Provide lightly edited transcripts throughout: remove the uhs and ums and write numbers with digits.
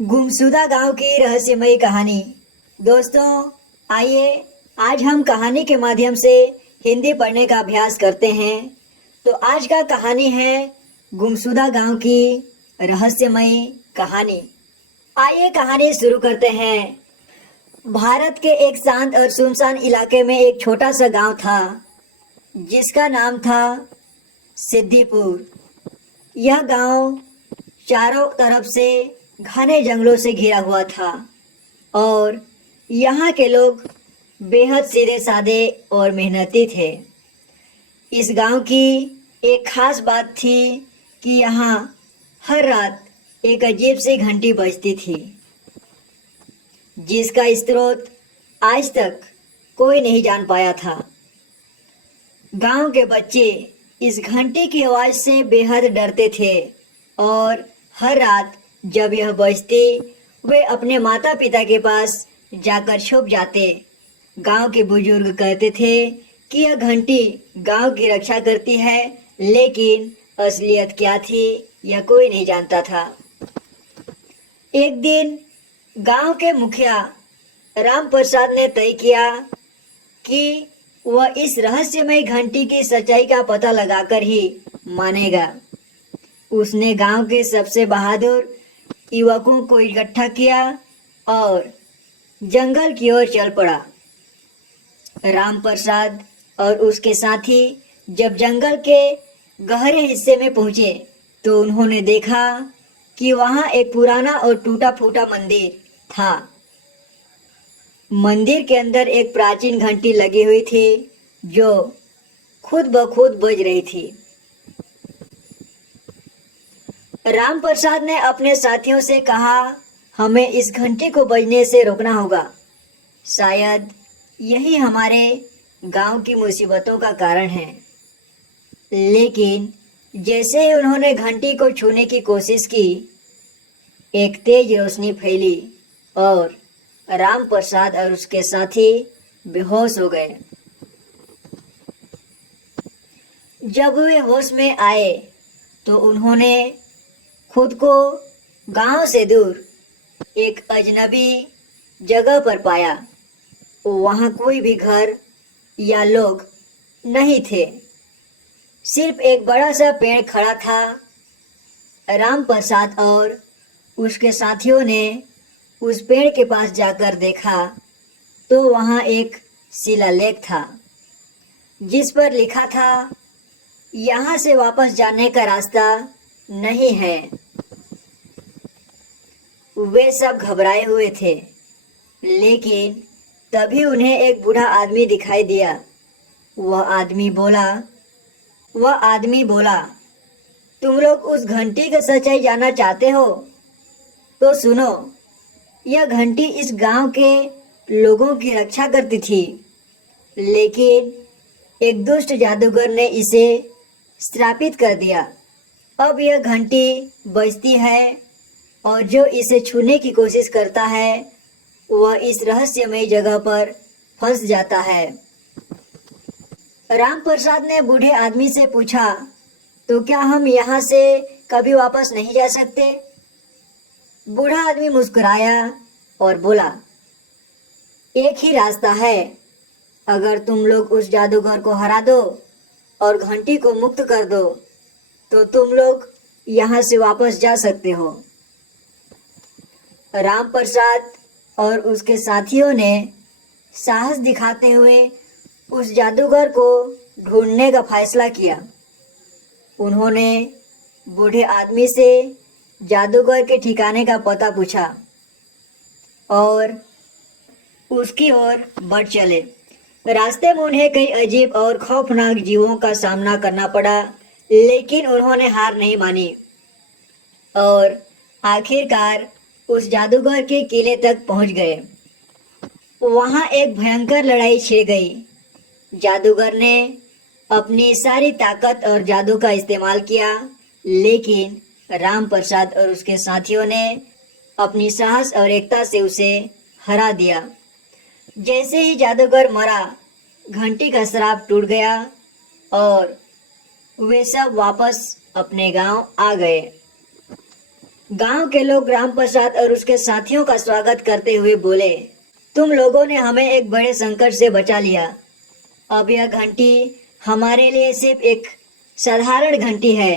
गुमशुदा गांव की रहस्यमयी कहानी। दोस्तों, आइए आज हम कहानी के माध्यम से हिंदी पढ़ने का अभ्यास करते हैं। तो आज का कहानी है गुमशुदा गांव की रहस्यमयी कहानी। आइए कहानी शुरू करते हैं। भारत के एक शांत और सुनसान इलाके में एक छोटा सा गांव था जिसका नाम था सिद्दीपुर। यह गांव चारों तरफ से घने जंगलों से घिरा हुआ था और यहाँ के लोग बेहद सीधे साधे और मेहनती थे। इस गांव की एक खास बात थी कि यहाँ हर रात एक अजीब सी घंटी बजती थी जिसका स्रोत आज तक कोई नहीं जान पाया था। गांव के बच्चे इस घंटी की आवाज़ से बेहद डरते थे और हर रात जब यह बजती वे अपने माता पिता के पास जाकर छुप जाते। गांव के बुजुर्ग कहते थे कि यह घंटी गांव की रक्षा करती है, लेकिन असलियत क्या थी यह कोई नहीं जानता था। एक दिन गांव के मुखिया राम प्रसाद ने तय किया कि वह इस रहस्यमय घंटी की सच्चाई का पता लगाकर ही मानेगा। उसने गांव के सबसे बहादुर युवकों को इकट्ठा किया और जंगल की ओर चल पड़ा। राम प्रसाद और उसके साथी जब जंगल के गहरे हिस्से में पहुंचे तो उन्होंने देखा कि वहां एक पुराना और टूटा फूटा मंदिर था। मंदिर के अंदर एक प्राचीन घंटी लगी हुई थी जो खुद ब खुद बज रही थी। राम प्रसाद ने अपने साथियों से कहा, हमें इस घंटी को बजने से रोकना होगा। शायद यही हमारे गांव की मुसीबतों का कारण है। लेकिन जैसे ही उन्होंने घंटी को छूने की कोशिश की, एक तेज रोशनी फैली और राम प्रसाद और उसके साथी बेहोश हो गए। जब वे होश में आए तो उन्होंने खुद को गांव से दूर एक अजनबी जगह पर पाया। वहां कोई भी घर या लोग नहीं थे, सिर्फ एक बड़ा सा पेड़ खड़ा था। राम प्रसाद और उसके साथियों ने उस पेड़ के पास जाकर देखा तो वहां एक शिलालेख था जिस पर लिखा था, यहाँ से वापस जाने का रास्ता नहीं है। वे सब घबराए हुए थे, लेकिन तभी उन्हें एक बूढ़ा आदमी दिखाई दिया। वह आदमी बोला, तुम लोग उस घंटी की सच्चाई जानना चाहते हो तो सुनो। यह घंटी इस गांव के लोगों की रक्षा करती थी, लेकिन एक दुष्ट जादूगर ने इसे श्रापित कर दिया। अब यह घंटी बजती है और जो इसे छूने की कोशिश करता है वह इस रहस्यमय जगह पर फंस जाता है। राम प्रसाद ने बूढ़े आदमी से पूछा, तो क्या हम यहाँ से कभी वापस नहीं जा सकते? बूढ़ा आदमी मुस्कुराया और बोला, एक ही रास्ता है। अगर तुम लोग उस जादूगर को हरा दो और घंटी को मुक्त कर दो तो तुम लोग यहाँ से वापस जा सकते हो। राम प्रसाद और उसके साथियों ने साहस दिखाते हुए उस जादूगर को ढूंढने का फैसला किया। उन्होंने बूढ़े आदमी से जादूगर के ठिकाने का पता पूछा और उसकी ओर बढ़ चले। रास्ते में उन्हें कई अजीब और खौफनाक जीवों का सामना करना पड़ा, लेकिन उन्होंने हार नहीं मानी और आखिरकार उस जादूगर के किले तक पहुंच गए। वहां एक भयंकर लड़ाई छिड़ गई। जादूगर ने अपनी सारी ताकत और जादू का इस्तेमाल किया, लेकिन राम प्रसाद और उसके साथियों ने अपनी साहस और एकता से उसे हरा दिया। जैसे ही जादूगर मरा, घंटी का श्राप टूट गया और वे सब वापस अपने गांव आ गए। गांव के लोग राम प्रसाद और उसके साथियों का स्वागत करते हुए बोले, तुम लोगों ने हमें एक बड़े संकट से बचा लिया। अब यह घंटी हमारे लिए सिर्फ एक साधारण घंटी है।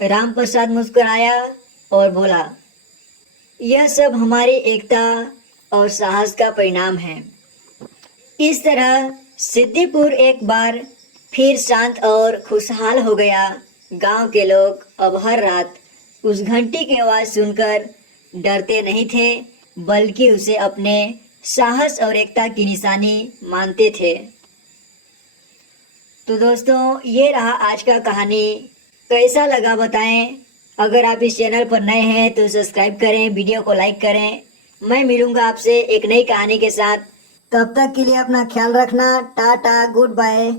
राम प्रसाद मुस्कुराया और बोला, यह सब हमारी एकता और साहस का परिणाम है। इस तरह सिद्दीपुर एक बार फिर शांत और खुशहाल हो गया। गांव के लोग अब हर रात उस घंटी की आवाज सुनकर डरते नहीं थे, बल्कि उसे अपने साहस और एकता की निशानी मानते थे। तो दोस्तों, ये रहा आज का कहानी। कैसा लगा बताएं। अगर आप इस चैनल पर नए हैं तो सब्सक्राइब करें, वीडियो को लाइक करें। मैं मिलूंगा आपसे एक नई कहानी के साथ। तब तक के लिए अपना ख्याल रखना। Tata, good bye.